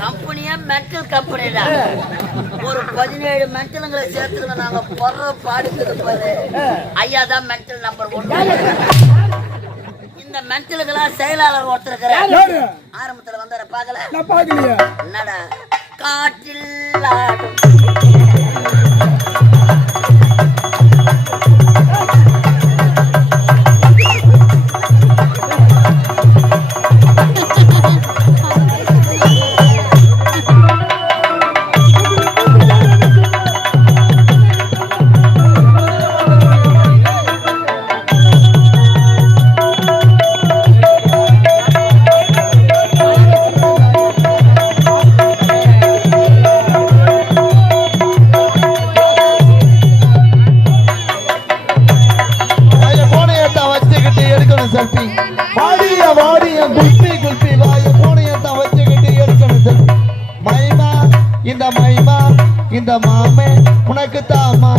கம்பெனியா மென்டல் கம்பெனில ஒரு 17 மென்டலுங்களை சேர்த்துருங்க. நாங்க போடுற பாடுக்கிறது பாரு ஐயா தான் மென்டல் நம்பர் 1. இந்த மென்டலுக்கெல்லாம் செயலாளர் ஒருத்தர் இருக்கிறார். ஆரம்பத்துல வந்தார பாக்கல என்னடா காற்றில் ஆடும் இந்த மாமே உனக்கு தாமா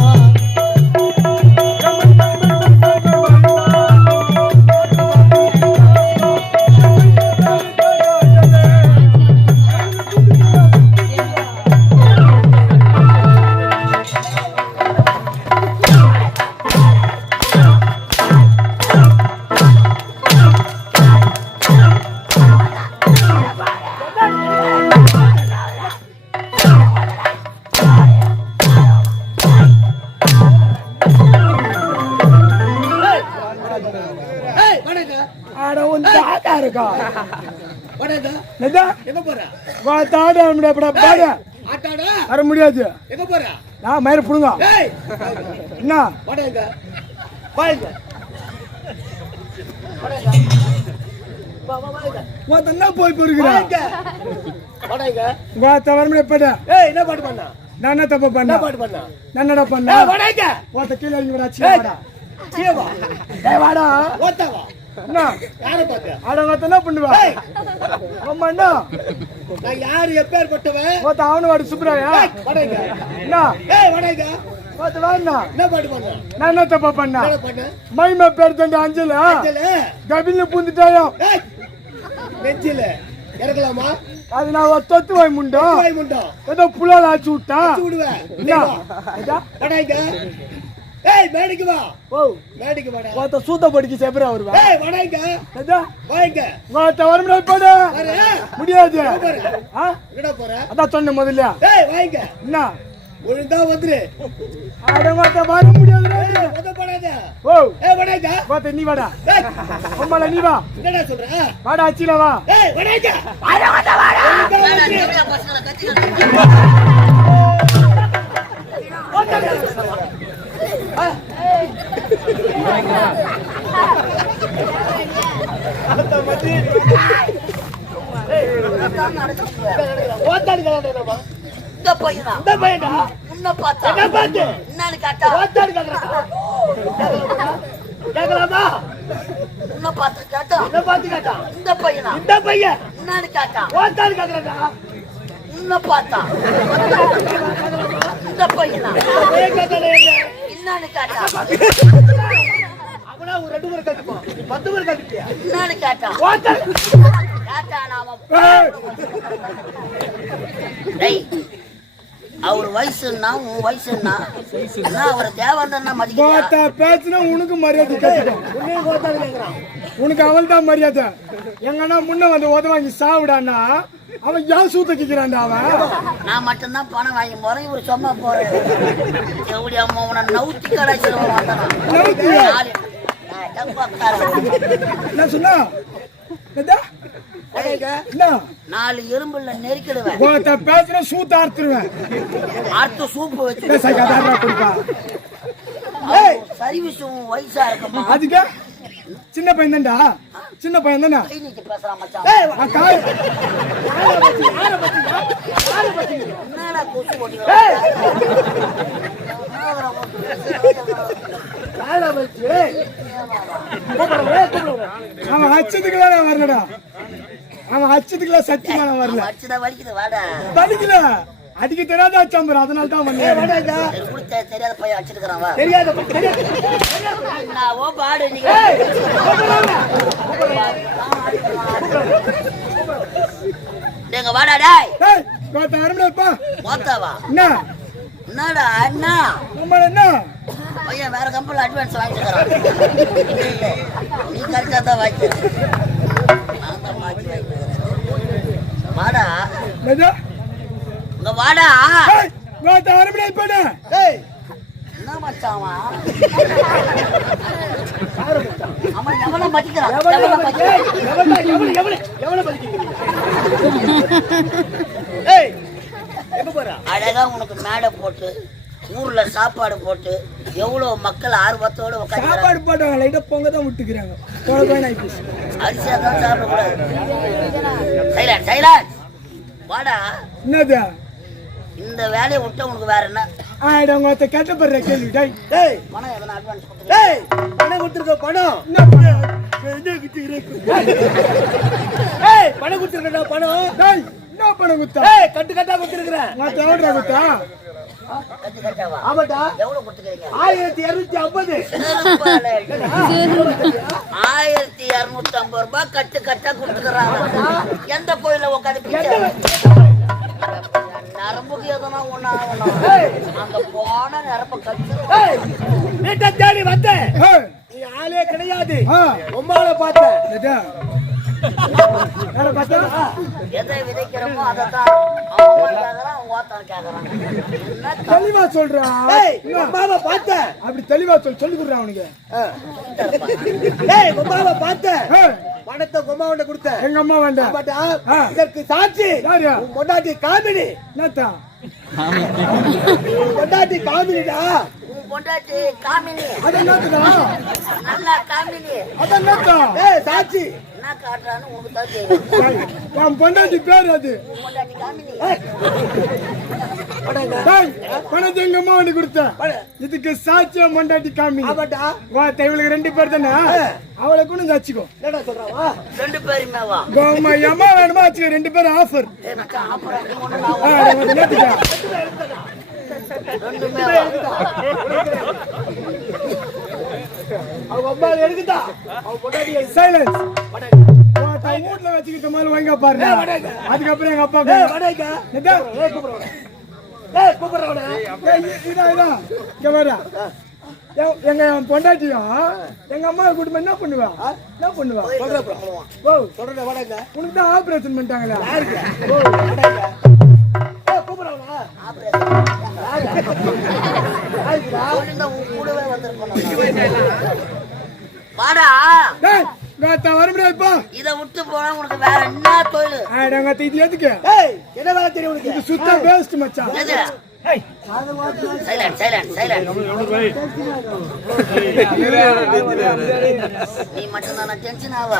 வர முடியாது. நான் மயிர புடுங்க என்ன போய் பொறுக்கிறேன். என்ன பாட்டு பண்ண? நான் என்ன தப்பு பண்ண? நான் என்னடா பண்ண? கீழே இறங்கி வாடா. என்ன பண்ணுவா? யாரு எப்பேற்பட்டவன்? அவனு வாடு சுப்ராயா. நான் என்ன தப்பா பண்ண? மைமா பேர் தண்ட அஞ்சல கபில பூந்துட்டாயோ நெஞ்சில இறக்கலாமா? அது நான் தொத்து வாய் முண்டோம் ஏதோ புலால் ஆச்சு விட்டா ஏய் மேடிக்கு வா. ஓ மேடிக்கு வாடா. வாத்த சூத்த படிக்கு சேப்ரா வருவா. ஏய் வாடாங்க. அடா வாங்க. வாத்த வரமுடா போடா. முடியாது. எங்கடா போற? அத சொன்ன முதல்ல. ஏய் வாங்க. என்ன? ஒழுங்கா வந்துரு. அட வாத்த வர முடியாதுடா. வத போடாத. ஓ ஏய் வாடாங்க. வாத்த நீ வாடா. ஏய் அம்மால நீ வா. என்னடா சொல்ற? வாடா அச்சில வா. ஏய் வாடாங்க. அட வாத்த வாடா. வாடா பசங்கள கத்தி அவர் வயசுன்னா உன் வயசுன்னா அவரை தேவன்னா மதிக்க பேசுனா உனக்கு மரியாதை உனக்கு அவள் தான் மரியாதை. எங்கன்னா முன்ன வந்து உதவாங்கி சாவிடான்னா அவன் ஏன் சூத்த கேட்கிறான்டா? அவன் நான் மட்டும்தான் பணம் வாங்கி போறேன். இவர் சும்மா போறேன். எப்படி அம்மா உன நவுத்தி கடாய்ச்சிருவான். என்ன சொன்னா? நாலு எறும்புல நெருக்கிடுவேன். பேசுற சூத்த அறுத்துருவேன். அறுத்து சூப்பு வச்சு சர்வீஸ் வயசா இருக்குமா? அதுக்கு சின்ன பையன் தான்டா. சின்ன பையன் தானே அவன் அச்சதுக்குலாம் வரலடா. அவன் அச்சதுக்குலாம் சத்தியமா வரல. வலிக்கல அதுக்கு தெரியாத அச்சாம்பர். அதனால தான் தெரியாத பையன் வச்சிருக்கான். தெரியாத எங்க வாடா டேய் டேய் கோத்த வரமுடியாப்பா மொத்தவா என்னடா அண்ணா என்ன பையன் வேற கம்பெனில அட்வான்ஸ் வாங்கிட்டு நீ கரெக்டா தான் வாங்கிக்க நான் தான் மாத்தி வாங்கிக்கிறேன் வாடா இங்க வாடா கோத்த வரமுடியாப்பா என்ன மச்சாமா அவன் எவனை மதிக்கிறான் அழகா உனக்கு மேடை போட்டு ஊர்ல சாப்பாடு போட்டு எவ்வளவு மக்கள் ஆர்வத்தோட உட்காந்து சாப்பாடு போட்டாங்க லைட்டா பொங்க தான் விட்டுக்கிறாங்க அரிசியா தான் சாப்பிடக்கூடாது சைலண்ட் சைலண்ட் வாடா என்னது இந்த வேலையை விட்டு உனக்கு வேற என்ன ஆயிடுங்க கட்டப்படுற கேள்வி பணம் எதனா அட்வான்ஸ் பணம் கொடுத்துருக்க பணம் பணம் கொடுத்துருக்கா பணம் என்ன பணம் கொடுத்தா கட்டு கட்டா கொடுத்துருக்கிறேன் குத்தா கட்டு கட்டாவா ஆமாட்டா எவ்வளவு கொடுத்துக்கிறீங்க 1250 1250 ரூபாய் கட்டு கட்டா கொடுத்துக்கிறாங்க எந்த கோயில உட்காந்து நரம்புக்கு எதனா ஒண்ணு ஆகணும் அங்க போன நரம்பு கட்டு வீட்டை தேடி வந்தேன் நீ ஆளே கிடையாது உம்மால பார்த்தேன் எதை விதைக்கிறோமோ அதைத்தான் அவன் கேக்குறான் அவன் ஓத்தான் கேக்குறான் தெளிவா சொல்றான் பார்த்தேன் அப்படி தெளிவா சொல்லி கொடுறான் அவனுக்கு உமாவை பார்த்தேன் பணத்தை உமாவண்ட கொடுத்தேன் எங்க அம்மா வேண்டாம் இதற்கு சாட்சி பொண்டாட்டி காமினி என்னத்தா பொண்டாட்டி காமினிடா பொண்டாட்டி காமினி அதென்னதுடா நல்லா காமினி அதென்னதா சாட்சி என்ன காட்றான்னு உங்களுக்கு தான் தெரியும் என் பொண்டாட்டி பேர் அது பொண்டாட்டி காமினி பணத்தை எங்க அம்மா வண்டி கொடுத்தேன் இதுக்கு சாட்சியா பொண்டாட்டி காமினி இவளுக்கு 2 பேர் தானே அவளை கூட வச்சுக்கோ என்ன சொல்றாவா 2 பேருமே வா கோமா அம்மா வேணுமா வச்சுக்க 2 பேர் ஆஃபர் எனக்கு ஆஃபர் ரெண்டுமே அவங்க அம்மா எடுக்குதா அவங்க பொண்டாட்டி சைலன்ஸ் வீட்டுல வச்சுக்கிட்ட மாதிரி வாங்க பாருங்க அதுக்கப்புறம் எங்க அப்பா எங்க பொண்டாட்டியும் எங்க அம்மா கூட்டம் என்ன பண்ணுவா உனக்கு தான் ஆபரேஷன் பண்ணிட்டாங்களா வாடா வரமுடியாதுப்பா இத விட்டு போனா உனக்கு வேற என்ன தொழில் இது எதுக்கு என்ன வேலை தெரியும் உனக்கு இது சுத்த வேஸ்ட் மச்சான் சைலண்ட் சைலண்ட் சைலண்ட் நீ மட்டும் நான் டென்ஷன் ஆவா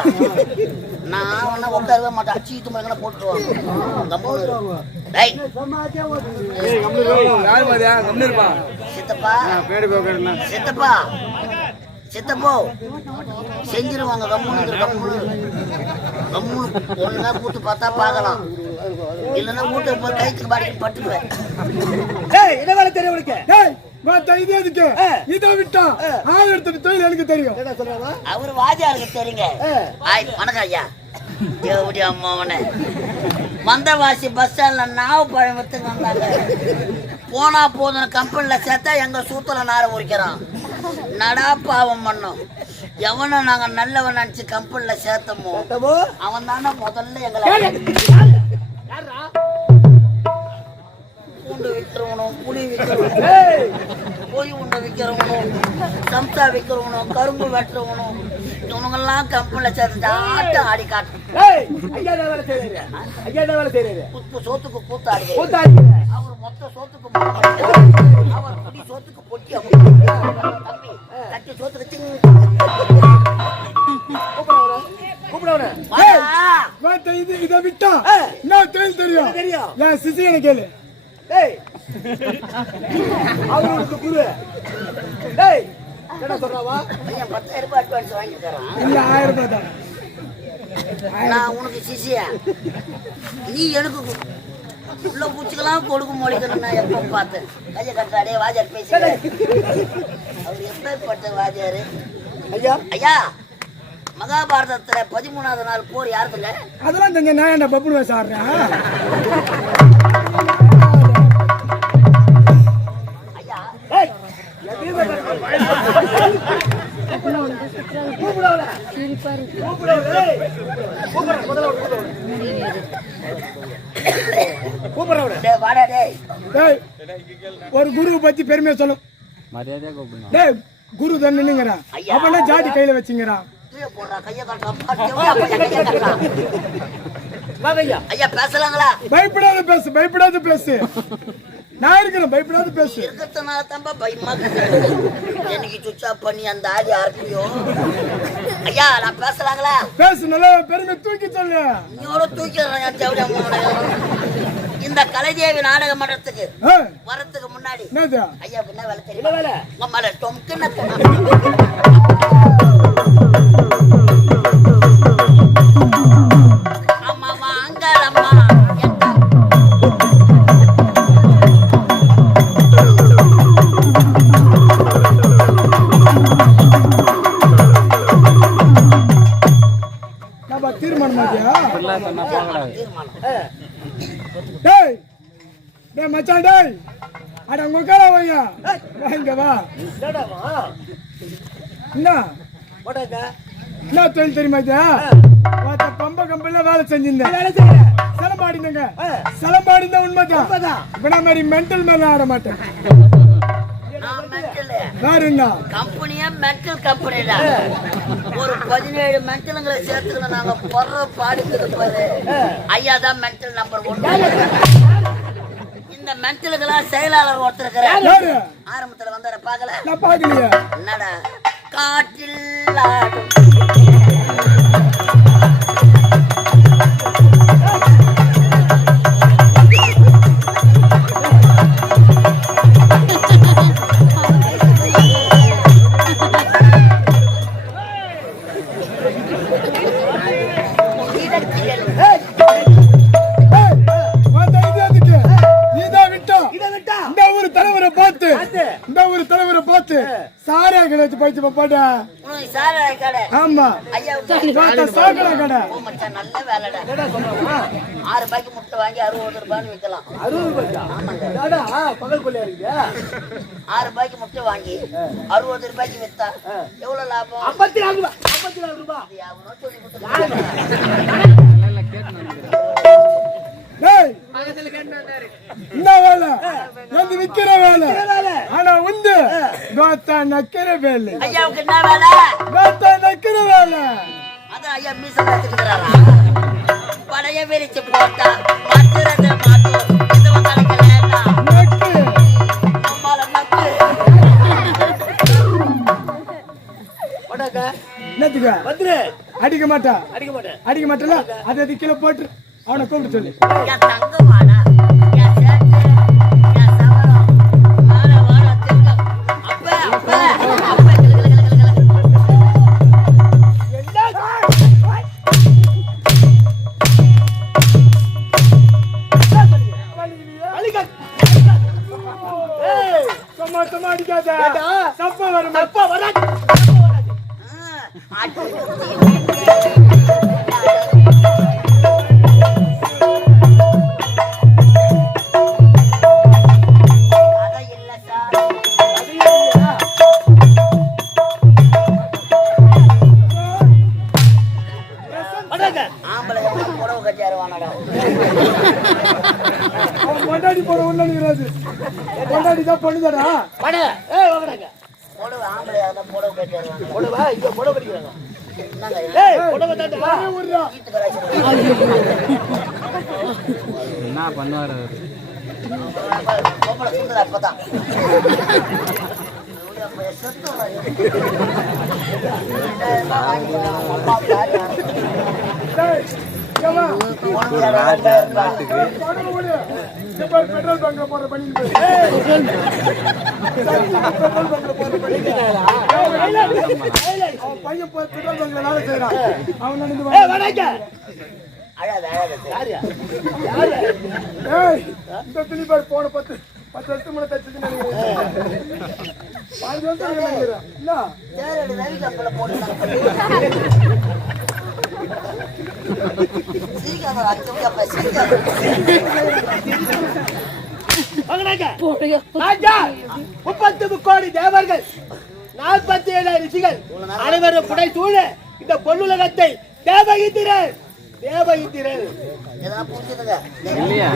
நான் ஒன்னும் உட்காரவே மாட்டேன் அச்சிட்டு மாதிரி போட்டுருவாங்க சித்தப்பா சித்தப்பா சித்தப்போ செஞ்சிருவாங்க கம்முன்னு ஒழுங்கா கூட்டு பார்த்தா பார்க்கலாம் இல்லைன்னா வீட்டு போய் கைத்துக்கு பாடி பட்டுக்குவேன் என்ன வேலை தெரியும் உனக்கு இதை விட்டா ஆள் எடுத்துட்டு தொழில் எனக்கு தெரியும் அவரு வாஜியாருக்கு தெரியுங்க வணக்கம் ஐயா தேவடி அம்மாவனே மந்தவாசி பஸ் ஸ்டாண்ட்ல நாவு பழம் வித்துங்க வந்தாங்க போனா போதும் கம்பெனில சேர்த்தா எங்க சூத்துல நார உரிக்கிறான் நடா பாவம் பண்ணும் எவனை நாங்க நல்லவன் நினைச்சு கம்பெனில சேர்த்தமோ அவன் தானே முதல்ல எங்களை பூண்டு விற்கிறவனும் புளி விற்கிறவனும் பொய் உண்டை விற்கிறவனும் சம்சா விற்கிறவனும் கரும்பு வெட்டுறவனும் இவனுங்கெல்லாம் கம்பெனில சேர்த்து ஆட்டம் ஆடி காட்டும் உப்பு சோத்துக்கு கூத்தாடி அவர் மொத்த சோத்துக்கு அவர் குடி சோத்துக்கு பொட்டி தம்பி கட்டி சோத்துக்கு இதை விட்டா நான் தொழில் தெரியும் என் சிசியனை கேளு அவருக்கு குரு என்ன சொல்றாவா 10,000 ரூபாய் அட்வான்ஸ் வாங்கி தரேன் இல்ல 1000 ரூபாய் தான் நான் உனக்கு சிசியா நீ எனக்கு உள்ள பூச்சிக்கெல்லாம் கொடுக்க மொழிக்கணும் நான் எப்போ பார்த்தேன் கையை கட்டாடே வாஜார் பேசுறேன் அவர் எப்பேற்பட்ட வாஜாரு ஐயா ஐயா மகாபாரதத்துல 13வது நாள் போர் யாருதுங்க? அதெல்லாம் தெரிஞ்ச நான் என்ன பப்புனு வேஷம் ஆடுறேன். ஐயா வாடா டேய். ஒரு குருவை பத்தி பெருமையா சொல்லும். டேய் குரு தண்ணுங்கிறான். அப்பனா ஜாதி கையில வச்சுங்கிறான். ஐயா பேசலாங்களா? பயப்படாத பேசு, பயப்படாத பேசு. நான் இருக்கிறேன், பயப்படாத பேசு. இருக்கிறதுனால தான்பா பயமா எனக்கு சுவிட்ச் ஆஃப் பண்ணி அந்த ஆடி ஆர்பியோ. ஐயா நான் பேசலாங்களா? பேசு, நல்லா பெருமை தூக்கி சொல்லு. நீயோட தூக்கிடுறேன். இந்த கலைதேவி நாடக மன்றத்துக்கு வரத்துக்கு முன்னாடி ஐயா என்ன வேலை தெரியுமா? உங்க மேல டொம்குன்னு ஆமாமா அங்காளம்மா மச்சான் டேய் அட உங்கடா வையா வாங்க வா. என்ன என்ன தொழில் தெரியுமா? பம்ப கம்பெனில வேலை செஞ்சிருந்தேன். சிலம்பாடிங்க சிலம்பாடிந்த உண்மைதான். இப்ப மாதிரி மென்டல் மேல ஆட மாட்டேன். கம்பெனியா மென்டல் கம்பெனி ஒரு 17 மென்டலுங்களை சேர்த்துக்கணும். நாங்க பொற பாடுக்கிறது பாரு. ஐயா தான் மென்டல் நம்பர் 1. இந்த மென்டலுக்கெல்லாம் செயலாளர் ஒருத்தர் இருக்கிறார். ஆரம்பத்துல வந்தார பாக்கல என்னடா காற்றில் ஆடும் சாரா கடை வச்சு பயிற்சி பாப்பாடா. ஆமா சாக்கடை கடை. நல்ல வேலைடா. 6 ரூபாய்க்கு முட்டை வாங்கி 60 ரூபாய்னு விற்கலாம். 6 ரூபாய்க்கு முட்டை வாங்கி 60 ரூபாய்க்கு வித்தா எவ்வளவு லாபம்? 54 ரூபாய். என்ன வேலை? வந்து விக்கிற வேலை. ஆனா வந்து நக்கிற வேலை. ஐயாவுக்கு என்ன வேலை? நக்கிற வேலை. அதான் ஐயா மீச வச்சுக்கிறாரா? பழைய விரிச்சு போட்டா மாத்துறது மாத்தும். இது கிடைக்கல நக்கு அம்மால நக்கு. என்னத்துக்கு வந்துரு? அடிக்க மாட்டா. அடிக்க மாட்டல. அது கீழே போட்டு அவனை கூப்பிட்டு சொல்லு. தங்கமாடா அடிக்காத. தப்பா வரும். கொண்டாடி போற ஒண்ணு கொண்டாடி தான் பொண்ணுதாடா. என்ன பண்ணுவாரு அப்பதான் பெட்ரோல் பங்க்ல போற பண்ணி பையன் பெட்ரோல் பங்க்ல வேலை செய்யறான். அவன் இந்த திலீபார் போன 10 வருஷம் முன்ன தச்சுன்னு நினைக்கிறேன். 5 வருஷம் நினைக்கிறேன். சிரிக்காத, அச்சோடியாப்பா, சிரிக்காத. வாங்கடாங்க. ராஜா, 33 கோடி தேவர்கள் 47 ரிஷிகள் அனைவரும் புடை சூழ இந்த பொன்னுலகத்தை தேவகித்திரன் தேவகித்திரன் எதனா புரிஞ்சுதுங்க? இல்லையா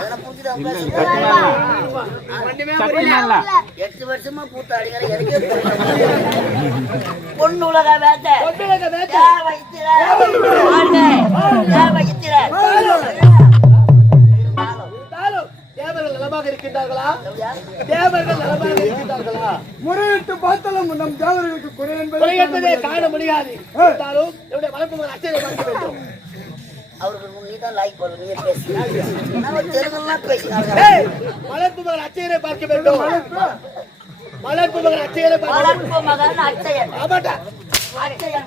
எதனா புரிஞ்சுதா உங்க பேசுறது? சத்தியமா 8 வருஷமா கூத்தாடிங்கிற எனக்கே பொண்ணு உலக வேட்டை பொன்னுலக வேட்டை தேவகித்திரன் தேவகித்திரன் இருந்தாலும் தேவர்கள் நலமாக இருக்கின்றார்களா? தேவர்கள் நலமாக இருக்கின்றார்களா? முறையிட்டு பார்த்தாலும் நம் தேவர்களுக்கு குறை குறை என்பதை காண முடியாது. இருந்தாலும் என்னுடைய வளர்ப்பு மகன் அச்சனை பார்க்க வேண்டும். அவருக்கு நீ தான் லைக் போடு, நீயே பேசு. நான் தெலுங்குலாம் பேசினாங்க. ஏய், வளர்ப்பு மகன் அச்சனை பார்க்க வேண்டும். வளர்ப்பு மகன் அச்சனை பார்க்க வேண்டும். வளர்ப்பு மகன் அச்சயன் ஆமாட்டா அச்சயன்